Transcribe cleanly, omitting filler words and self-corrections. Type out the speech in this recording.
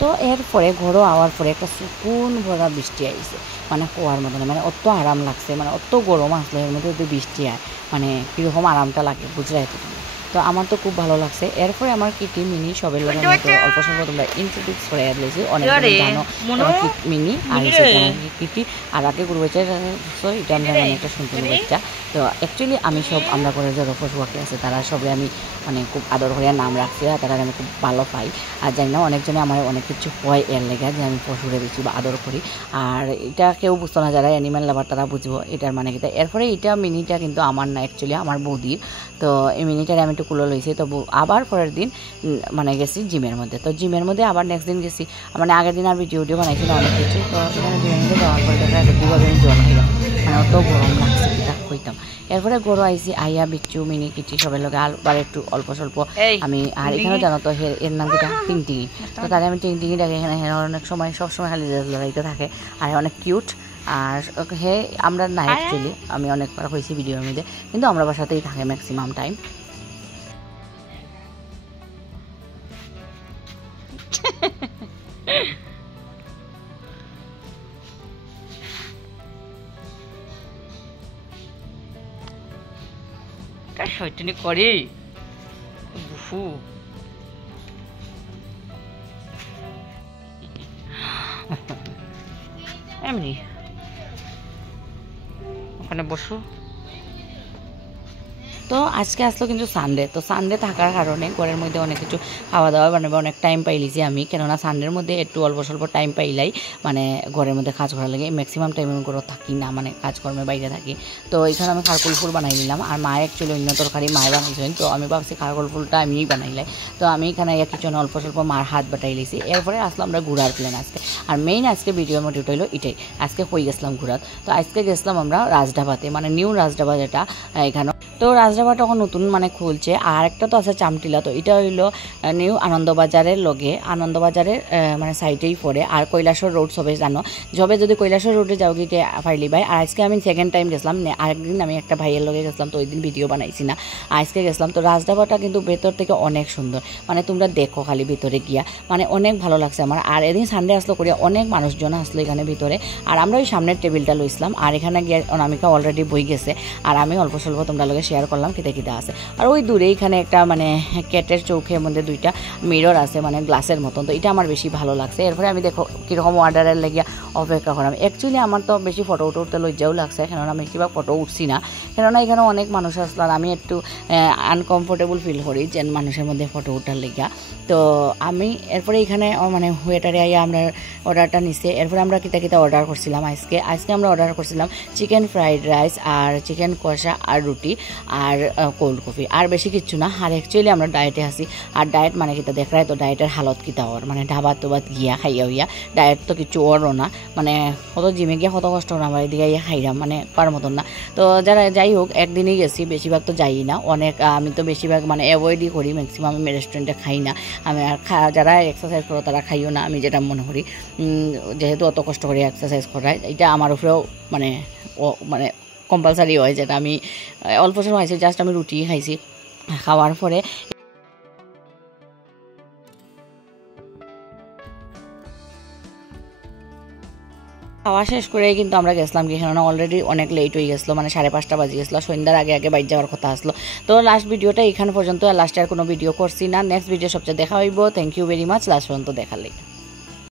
তো এরপরে ঘরও আওয়ার পরে একটা সুকুন ভরা বৃষ্টি আইছে, মানে কোয়ার মতন, মানে অত আরাম লাগছে, মানে অত গরম আসলো এর মধ্যে যদি বৃষ্টি হয় মানে কীরকম আরামটা লাগে বুঝলাই তো তুমি। তো আমার তো খুব ভালো লাগছে। এরপরে আমার কিটি মিনি সবের লগে আমি তো অল্প স্বল্প তোমরা ইন্ট্রোডিউস করে দিয়েছি, অনেক জানো মিনি আর কিটি আর আগে গরু বাচ্চা, এটা আমরা মানে একটা সুন্দর বাচ্চা। তো অ্যাকচুয়ালি আমি সব আমরা করে যে পশুপাখি আছে তারা সবে আমি মানে খুব আদর করে নাম রাখছি, আর তারা আমি খুব ভালো পাই। আর জানি না অনেকজনে আমার অনেক কিছু হয় এর লেগে যে আমি পশুরে বেশি বা আদর করি, আর এটা কেউ বুঝতো না যারা অ্যানিম্যাল লাভার তারা বুঝবো এটার মানে কি। এরপরে এটা মিনিটা কিন্তু আমার না, অ্যাকচুয়ালি আমার বৌদির। তো এই মিনিটারে আমি একটু কুলো লইছি। তো আবার পরের দিন মানে গেছি জিমের মধ্যে। তো জিমের মধ্যে আবার নেক্সট দিন গেছি, মানে আগের দিন আর ভিডিও বানাইছিল অনেক কিছু। তো সেখানে জিমের মধ্যে যাওয়ার পরে দেখা কীভাবে আমি জল খাইলাম, মানে অত গরম লাগছে কিতা হইতাম। এরপরে গরু আইসি আইয়া বিচ্ছু মিনি কিটি সবের লগে আবার একটু অল্প স্বল্প আমি, আর এখানেও জানো তো এর নাম কিটা টিংটিঙি। তো তাহলে আমি টিংটিঙি ডাকে, এখানে অনেক সময় সবসময় খালি লড়াইতে থাকে আর অনেক কিউট। আর হে আমরা না অ্যাকচুয়ালি আমি অনেকবার হয়েছি ভিডিওর মধ্যে, কিন্তু আমরা বাসাতেই থাকে ম্যাক্সিমাম টাইম। শয়তানি করে বুফু এমনি ওখানে বসো। তো আজকে আসলো কিন্তু সানডে, তো সানডে থাকার কারণে ঘরের মধ্যে অনেক কিছু খাওয়া দাওয়া বানাবে, অনেক টাইম পাইলিছি আমি, কেননা সানডের মধ্যে একটু অল্প স্বল্প টাইম পাইলাই মানে ঘরের মধ্যে কাজ করার লাগে। ম্যাক্সিমাম টাইম আমি ঘরে থাকি না, মানে কাজকর্মের বাইরে থাকি। তো এখানে আমি খারকুল ফুল বানাই নিলাম, আর মায়ে অ্যাকচুয়ালি অন্য তরকারি মায়ে বানাইছিলেন, তো আমি ভাবছি খারকুল ফুলটা আমিই বানাইলাই। তো আমি এখানে কিচেনে অল্প স্বল্প মার হাত বাটাই লিছি। এরপরে আসলাম আমরা ঘুরার প্ল্যান আজকে, আর মেইন আজকে ভিডিওর মধ্যে হইলো এটাই। আজকে হয়ে গেছিলাম ঘুরাত। তো আজকে গেছিলাম আমরা রাজডাবাতে, মানে নিউ রাজডাবা যেটা এখানে। তো রাজডাবাটা এখন নতুন মানে খুলছে, আর একটা তো আছে চামটিলা। তো এটা হইলো নিউ আনন্দবাজারের লগে, আনন্দবাজারের মানে সাইডেই পড়ে। আর কৈলাসর রোড সবাই জানো, যবে যদি কৈলাসর রোডে যাও গিয়ে ফাইলি ভাই। আর আজকে আমি সেকেন্ড টাইম গেছিলাম, আরেকদিন আমি একটা ভাইয়ের লগে গেছিলাম, তো ওই দিন ভিডিও বানাইছি না, আজকে গেছিলাম। তো রাজডাবাটা কিন্তু ভেতর থেকে অনেক সুন্দর, মানে তোমরা দেখো খালি ভিতরে গিয়া, মানে অনেক ভালো লাগছে আমার। আর এদিন সানডে আসলো করিয়া অনেক মানুষজন আসলো এখানে ভিতরে, আর আমরা ওই সামনের টেবিলটা লইছিলাম। আর এখানে গিয়ে অনামিকা অলরেডি বই গেছে, আর আমি অল্প স্বল্প তোমরা লগে শেয়ার করলাম কিতা কিতা আছে। আর ওই দূরে এখানে একটা মানে ক্যাটের চৌকের মধ্যে দুইটা মিরর আছে, মানে গ্লাসের মতন। তো এটা আমার বেশি ভালো লাগছে। এরপরে আমি দেখো কীরকম অর্ডারের লেগে অপেক্ষা করলাম। অ্যাকচুয়ালি আমার তো বেশি ফটো উঠতে লজ্জাও লাগছে, কেননা আমি বেশিরভাগ ফটো উঠছি না, কেননা এখানে অনেক মানুষ আসলো, আর আমি একটু আনকমফোর্টেবল ফিল করি যে মানুষের মধ্যে ফটো উঠার লেগা। তো আমি এরপরে এখানে মানে ওয়েটারে আইয়া আমরা অর্ডারটা নিছে। এরপরে আমরা কিতা কিতা অর্ডার করছিলাম আজকে আমরা অর্ডার করছিলাম চিকেন ফ্রাইড রাইস আর চিকেন কষা আর রুটি আর কোল্ড কফি, আর বেশি কিচ্ছু না। আর অ্যাকচুয়ালি আমরা ডায়েটে আসি, আর ডায়েট মানে কিতা দেখায় তো ডায়েটের হালত কিতা ওর, মানে ঢাবাত তোবাত গিয়া খাইয়া হইয়া ডায়েট তো কিছু ওরও না, মানে কত জিমে গিয়া কত কষ্ট না আমার এদিকে ইয়ে খাইলাম, মানে পার মতন না। তো যারা যাই হোক একদিনই গেছি, বেশিরভাগ তো যাই না, অনেক আমি তো বেশিরভাগ মানে অ্যাভয়েডই করি, ম্যাক্সিমাম আমি রেস্টুরেন্টে খাই না। আমি আর যারা এক্সারসাইজ করো তারা খাইও না, আমি যেটা মনে করি, যেহেতু অত কষ্ট করে এক্সারসাইজ করায় এটা আমার উপরেও মানে মানে কম্পালসারি হয়, যেটা আমি অল্প সময় খাইছি, জাস্ট আমি রুটি খাইছি। খাওয়ার পরে খাওয়া শেষ করে কিন্তু আমরা গেছিলাম কি, কেননা অলরেডি অনেক লেট হয়ে গেছিলো, মানে 5:30 বাজে গেছিলো, সন্ধ্যার আগে আগে বাইরে যাওয়ার কথা আসলো। তো লাস্ট ভিডিওটা এখানে পর্যন্ত, আর লাস্টে আর কোনো ভিডিও করছি না। নেক্সট ভিডিও সবচেয়ে দেখা হইব। Thank you very much last পর্যন্ত দেখার লাগে।